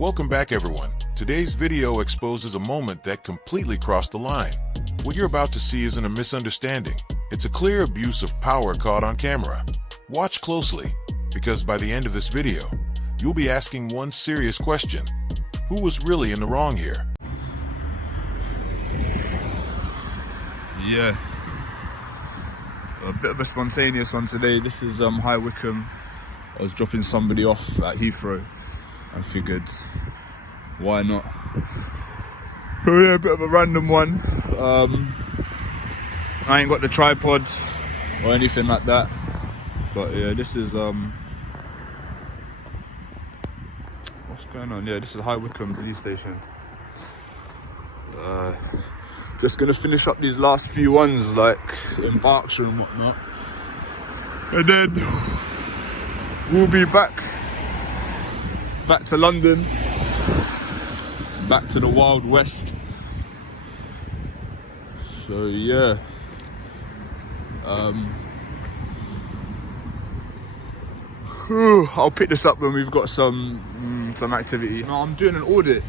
Welcome back, everyone. Today's video exposes a moment that completely crossed the line. What you're about to see isn't a misunderstanding. It's a clear abuse of power caught on camera. Watch closely, because by the end of this video, you'll be asking one serious question. Who was really in the wrong here? Yeah, a bit of a spontaneous one today. This is High Wycombe. I was dropping somebody off at Heathrow and figured, why not? So yeah, a bit of a random one. I ain't got the tripod or anything like that, but yeah, this is what's going on? Yeah, this is High Wycombe police station. Just gonna finish up these last few ones, like in Berkshire and whatnot, and then we'll be back to London, back to the Wild West. So yeah, I'll pick this up when we've got some activity. No, I'm doing an audit.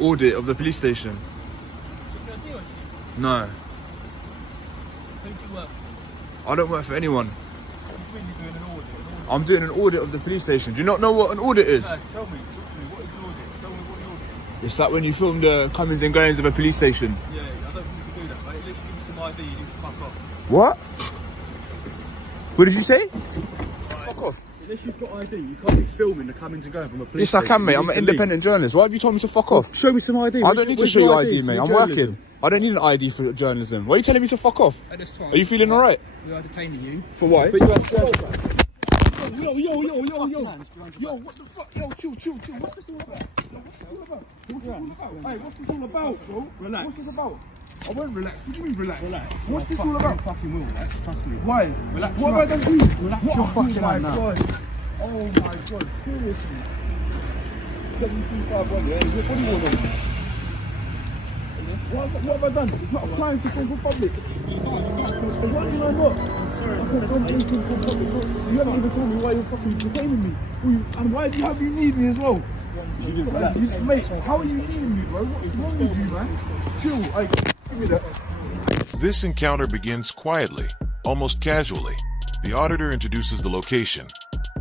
Audit of the police station. No. Who do you work for? I don't work for anyone. You're really doing an audit? I'm doing an audit of the police station. Do you not know what an audit is? No, tell me, talk to me. What is an audit? Tell me what an audit is. It's like when you film the comings and goings of a police station. Yeah, I don't think you can do that, mate. At least give me some ID, you can fuck off. What? What did you say? Fuck off. Unless you've got ID, you can't be filming the comings and goings from a police Yes, I station. can, mate. I'm an independent journalist. Why have you told me to fuck off? Show me some ID. I don't need to show you ID, mate. I'm working. working. I don't need an ID for journalism. Why are you telling me to fuck off? At this time, Are you feeling alright? we are detaining you. For what? But you have to Yo, what the fuck? Yo, chill. What's this all about? Hey, what's this all about, bro? Relax. What's this about? I won't relax. What do you mean relax? Relax. What's this all about? Fucking will relax, trust me. Why? Relax. What have I done to you? Relax What your have fucking you, my hand now. God? Oh my God, seriously. 735 yeah? What do you want on? What have I done? It's not a crime to film for public. What do you know what? I'm sorry. I could have done anything for public. You haven't even told me why you're fucking detaining me. And why do you need me as well? Mate, how are you needing me, bro? What is wrong with you, man? Chill, give me that. This encounter begins quietly, almost casually. The auditor introduces the location,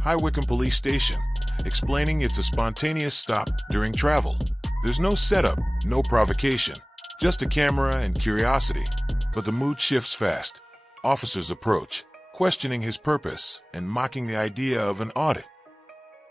High Wycombe Police Station, explaining it's a spontaneous stop during travel. There's no setup, no provocation, just a camera and curiosity. But the mood shifts fast. Officers approach, questioning his purpose and mocking the idea of an audit.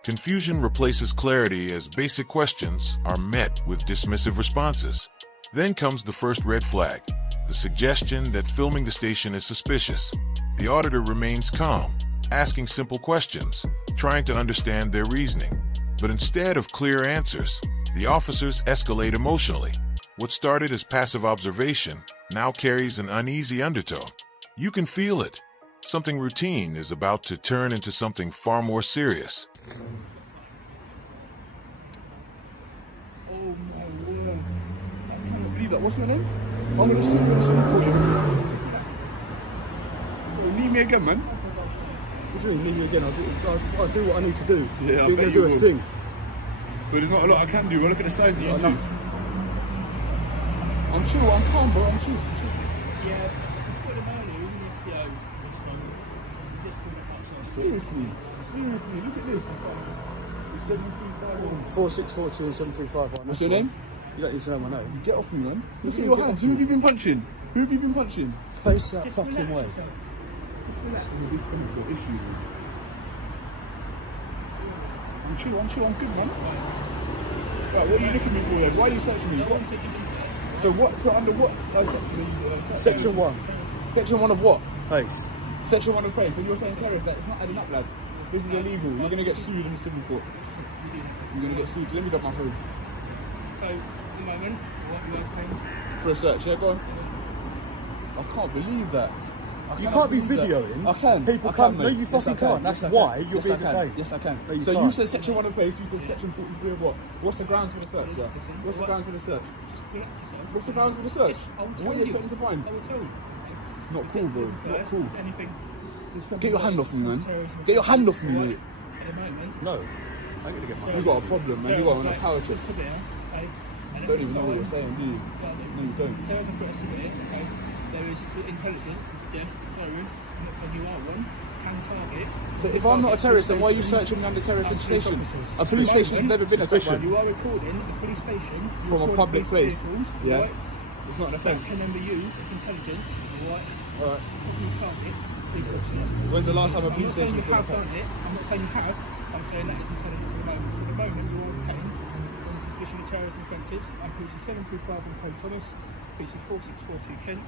Confusion replaces clarity as basic questions are met with dismissive responses. Then comes the first red flag, the suggestion that filming the station is suspicious. The auditor remains calm, asking simple questions, trying to understand their reasoning. But instead of clear answers, the officers escalate emotionally. What started as passive observation now carries an uneasy undertone. You can feel it. Something routine is about to turn into something far more serious. Oh my word. I can't believe that. What's your name? I'm gonna see you. Leave me again, man. What do you mean, leave me again? I'll do what I need to do. Yeah, I You're bet going to you do a will. thing. But there's not a lot I can do. Well, look at the size of you. I know. I'm chill, I'm calm, bro. I'm chill. Yeah, it's for the money, isn't it? Seriously, look at this. It's 7351. 4642 and 7351. What's your name? You don't need to know my name. Get off me, man. Look at you your get hands. off Who me? have you been punching? Face that fucking way. This is issue. I'm chill, I'm good, man. Right, what are you looking at me for then? Why are you searching me? So under what section? Section 1. Section 1 of what? Pace. Section 1 of pace. So you're saying, terrorists, that it's not adding up, lads. This is illegal. You're going to get sued in the civil court. You're going to get sued. Let me get my phone. So, at the moment, what you have claimed? For a search, yeah, go on. I can't believe that. You can't be videoing. I can. People I can't. can, No, mate. you fucking Yes, I can. can't. That's Yes, I why can. you're Yes, being I can. detained. Yes, I can. No, you So can't. you said section 1 of pace, you said section 43 of what? What's the grounds for the search, sir? What's the grounds for the search? What's the grounds for the search? What are you expecting to find? I will tell you. Not cool, bro. Not cool. Anything. Get your hand off me, man. Get your hand off me, mate. At the moment, No. I'm gonna get my. You got a problem, man. You got on a power trip. Don't even know what you're saying, do you? No, you don't. Terrorism threat is severe, okay? There is intelligence to suggest that terrorists, I'm not saying you are one, can target. So if I'm not a terrorist, then why are you searching me under terrorist legislation? A police station has never been a suspicion. You are recording a police station From a public place. vehicles, Yeah. right? It's not an That offence. can then be used as intelligence, right? Alright. To target police officers. When's the last time a I'm police not saying station's you been have attacked? done it. I'm not saying you have. I'm saying that is intelligence at the moment. So at the moment you are retained on suspicion of terrorism offences and PC 735 in Code Thomas, PC 4642 Kent,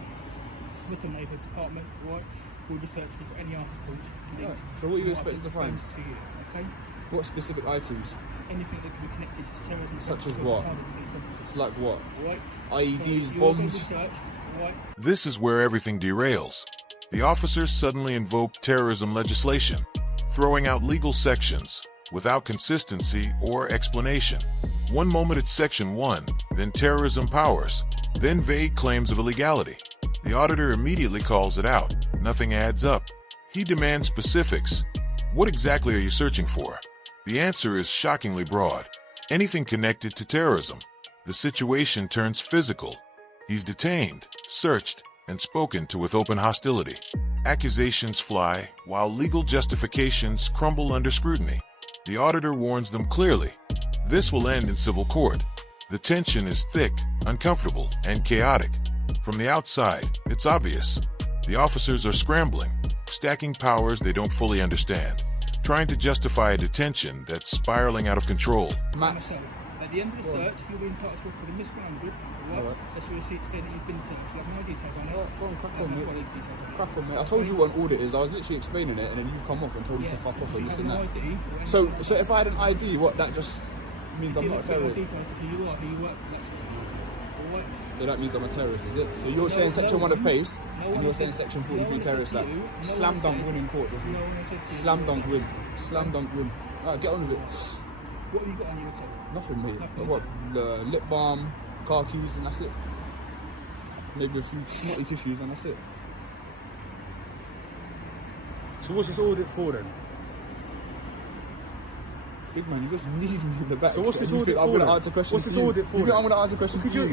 Wickham Neighbourhood Department, right? We'll be searching for any articles linked. So what are you expecting to find? To you, okay? What specific items? Anything that can be connected to terrorism. Such as offences what? or targeted police officers, Like what? right? IEDs, So you are going to be bombs? searched, right? This is where everything derails. The officers suddenly invoke terrorism legislation, throwing out legal sections without consistency or explanation. One moment it's Section 1, then terrorism powers, then vague claims of illegality. The auditor immediately calls it out. Nothing adds up. He demands specifics. What exactly are you searching for? The answer is shockingly broad. Anything connected to terrorism. The situation turns physical. He's detained, searched, and spoken to with open hostility. Accusations fly, while legal justifications crumble under scrutiny. The auditor warns them clearly. This will end in civil court. The tension is thick, uncomfortable, and chaotic. From the outside, it's obvious. The officers are scrambling, stacking powers they don't fully understand, trying to justify a detention that's spiraling out of control. Maps. At the end of the search, you'll be entitled to what's called a misgrounded. Right? That's where you see to say that you've been searched. You have no details on it. Go on, crack I on, haven't got mate. these details on it. Crack on, mate. I told you what an audit is. I was literally explaining it, and then you've come off and told me to fuck off and You this have and no that. ID. So if I had an ID, what, that just means I'm not a terrorist? Details to who you are, who you work for. That's all right. So that means I'm a terrorist, is it? So you're saying Section 1 of PACE, and you're saying Section 43 terrorist act. Slam dunk win in court, doesn't it? Slam dunk win. Slam dunk win. Alright, get on with it. What have you got on your table? Nothing, mate. Nothing. I've got lip balm, car keys, and that's it. Maybe a few snotty tissues, and that's it. So what's this audit for then? Big man, you just need me in the back. So what's this You audit think I'm for gonna then? answer questions What's to this you? audit for You think then? I'm gonna answer questions Because to you?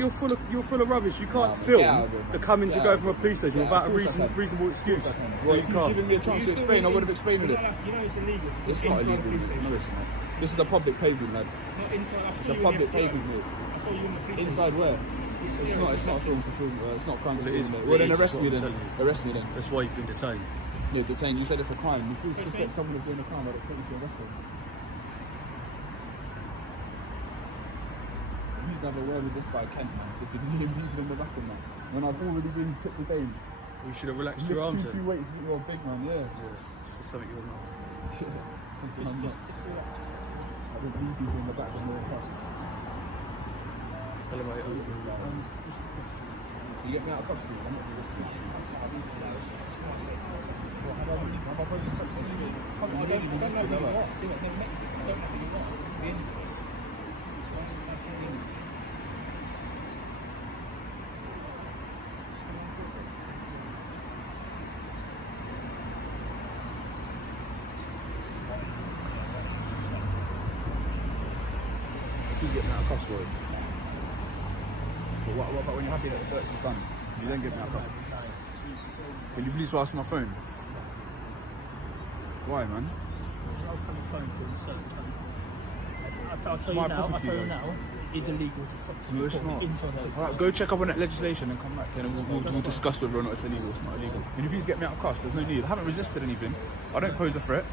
you're full of rubbish. You can't Nah, film get out of it, man. the coming to Get go out from a of it. police station Yeah, without a of course I can. reasonable excuse. Well, Well, if you you've can't. given me a chance to explain, I would have explained it. You know it's illegal to It's go not inside a illegal. police station. No, it's not. This is a public pavement, lad. Not inside. I It's saw a you public yesterday. pavement, mate. I saw you in the police Inside station. where? It's not a film to film. It's not a crime to Well, it is, film. it Well, then is, arrest that's me what I'm then. telling you. Arrest me then. That's why you've been detained. Yeah, detained. You said it's a crime. You feel suspect someone of doing a crime, I'd expect you to arrest them. You need to have a word with this guy, Kent, man. Flipping me and people in the back of man. When I've already been detained. You should have relaxed Lift your arms 2 then. weights, you're a big man, yeah. It's just something you're not. Something I'm not. I didn't leave people in the back when they were crossed. Tell him how it is. You get me out of custody, I'm not going to risk it. Keep getting out of custody. But what about when you're happy that the search is done? You then get me out of custody. Can you please pass my phone? Why, man? I'll tell My you now. I'll property, tell you though. now. It is illegal to fuck No, it's not. inside the police Alright, go check up on that legislation and come back. Then we'll discuss whether or not it's illegal. It's not illegal. Can you please get me out of custody? There's no need. I haven't resisted anything. I don't pose a threat.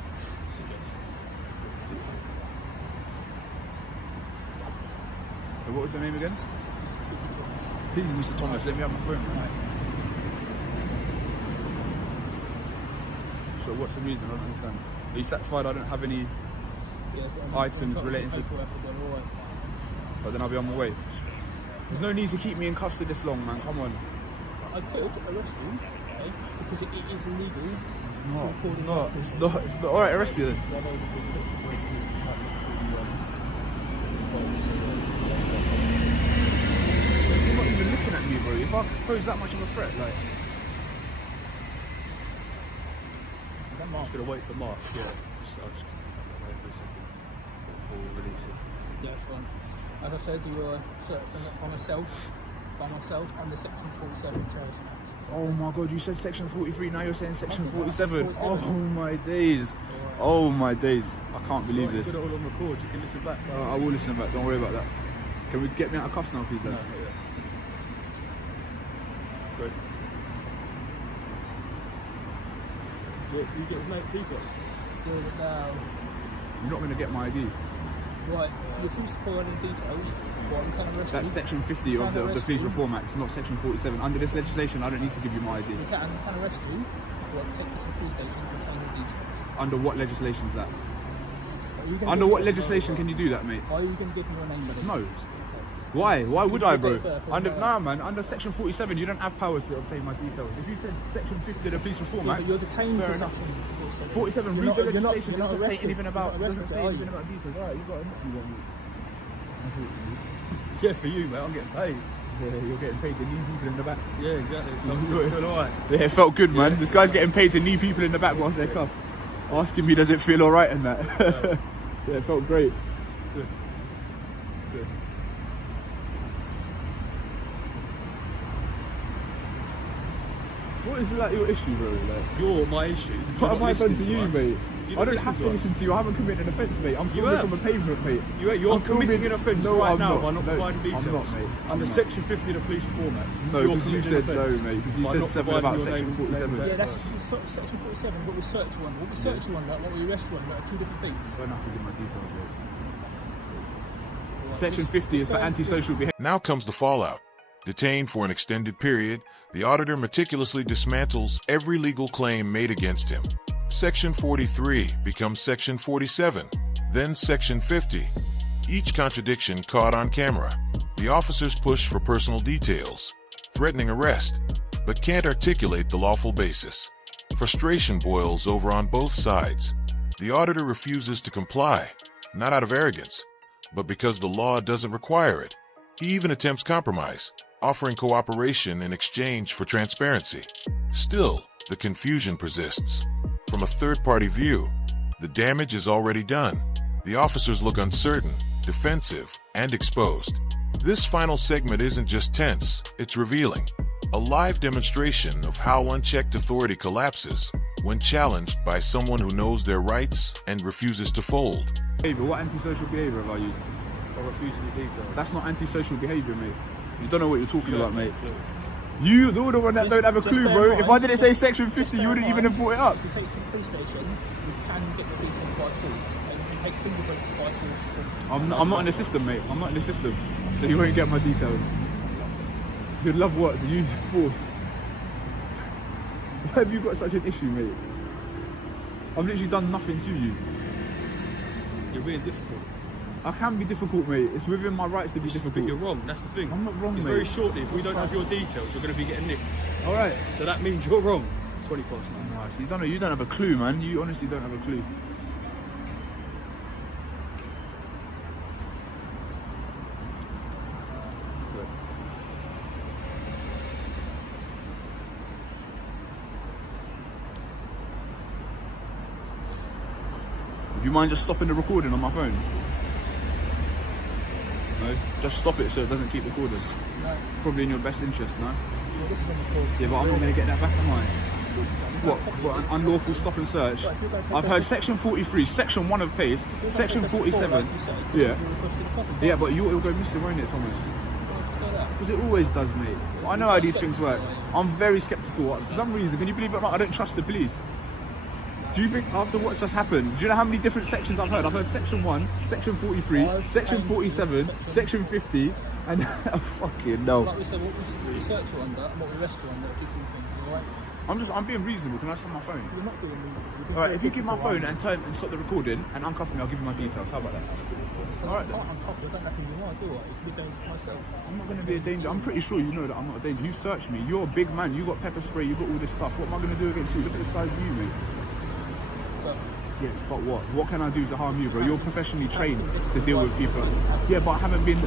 What was your name again? Please, Mr. Thomas, let me have my phone. So what's the reason? I don't understand. Are you satisfied I don't have any items relating to... But then I'll be on my way. There's no need to keep me in cuffs for this long, man. Come on. I could arrest you, okay, because it is illegal. It's not. Alright, arrest me then. You're not even looking at me, bro. If I pose that much of a threat, like... I'm just going to wait for Mark. Yeah. I'll just wait for a second. Yeah, that's fine. As I said, you were searching by myself under section 47 terrorism act. Oh my god, you said section 43, now you're saying section 47. 47. Oh my days. Oh my days. I can't believe this. Put it all on record, you can listen back. I will listen back, don't worry about that. Can we get me out of cuffs now, please, lads? Great. Do you get his name details? Do it now. You're not going to get my ID. Right, if you refuse to provide any details, well, we can arrest That's you. section 50 of the Police Reform Act, not section 47. Under this legislation, I don't need to give you my ID. We can arrest you, or take you to the police station to obtain your details. Under what legislation is that? Are you gonna Under give what me- legislation can you do that, mate? Are you going to give me your name, buddy? No. Why? Why would I, bro? Under Nah, man. Under section 47, you don't have powers to obtain my details. If you said section 50 of the Police Reform Yeah, Act, but you're detained fair for enough. something. 47, You're read not- the you're not- legislation. you're not Doesn't say arrested. anything about. You're not Doesn't say arrested, anything are about details. Alright, you got to you want me. Yeah, for you, mate, I'm getting paid. Yeah, you're getting paid to knee people in the back. Yeah, exactly. Feel alright. Yeah, it felt good, man. This guy's getting paid to knee people in the back whilst they're cuffed. Asking me, does it feel alright and that? Yeah, it felt great. Good. Good. What is like your issue, bro? Like, You're my issue. what have I done to you, mate? I don't have to us. listen to you. I haven't committed an offence, mate. I'm filming have. from a pavement, mate. You're I'm filming- committing an offence No, right I'm now not. by not No, providing details. I'm not, mate. I'm Under not. section 50 of the Police Reform Act. No, you're because you committing an said no, offence mate. Because you by said not something providing about your section name- 47. name- Yeah, that's section 47, what we search you under. What we search you under, what we arrest you under are two different things. I don't have to give my details, mate. Section 50 is for antisocial behaviour. Now comes the fallout. Detained for an extended period, the auditor meticulously dismantles every legal claim made against him. Section 43 becomes Section 47, then Section 50. Each contradiction caught on camera. The officers push for personal details, threatening arrest, but can't articulate the lawful basis. Frustration boils over on both sides. The auditor refuses to comply, not out of arrogance, but because the law doesn't require it. He even attempts compromise, offering cooperation in exchange for transparency. Still, the confusion persists. From a third-party view, the damage is already done. The officers look uncertain, defensive, and exposed. This final segment isn't just tense, it's revealing. A live demonstration of how unchecked authority collapses when challenged by someone who knows their rights and refuses to fold. Behaviour. What antisocial behaviour have I used? Or refusing the details. That's not antisocial behaviour, mate. You don't know what you're talking about, mate. You're the one that don't have a clue, bear bro. in If I mind- didn't say section 50, you wouldn't even have brought it up. If you take it to the police station, you can get the details by force. You can take fingerprints by force. I'm not in the system, mate. I'm not in the system. So you won't get my details. You'd love what? To use force. Why have you got such an issue, mate? I've literally done nothing to you. You're being difficult. I can be difficult, mate. It's within my rights to be But difficult. you're wrong, that's the thing. I'm not wrong, It's mate. very shortly, if we don't have your details, you're going to be getting nicked. Alright. So that means you're wrong. 20 past 9. Nice. You don't have a clue, man. You honestly don't have a clue. Would you mind just stopping the recording on my phone? No? Just stop it so it doesn't keep recording. No. Probably in your best interest, no? Well, this is on the court. Yeah, but I'm not going to get that back, am I? What? For an unlawful stop and search? But if you're going to I've take heard this- section 43, section 1 of case, if you're going to section take this to court, 47. like you said, Yeah. you're requesting a copy. Yeah, but it'll go missing, won't it, Thomas? Why would you say that? Because it always does, mate. I know how these things work. I'm very sceptical. For some reason, can you believe it or not, I don't trust the police. Do you think after what's just happened, do you know how many different sections I've heard? I've heard section 1, section 43, section 47, section 50, and oh, fucking no. Like we said, what we search you under and what we arrest you under are different things, alright? I'm being reasonable. Can I stop my phone? You're not doing these. Alright, if you give my phone and turn and stop the recording and uncuff me, I'll give you my details. How about that? Alright then. I'm confident, I don't reckon you are, do I? It could be dangerous to myself. I'm not going to be a danger. I'm pretty sure you know that I'm not a danger. You searched me. You're a big man. You got pepper spray. You got all this stuff. What am I going to do against you? Look at the size of you, mate. But Yes, but what? What can I do to harm you, bro? You're professionally trained to deal with people. Yeah, but I haven't been...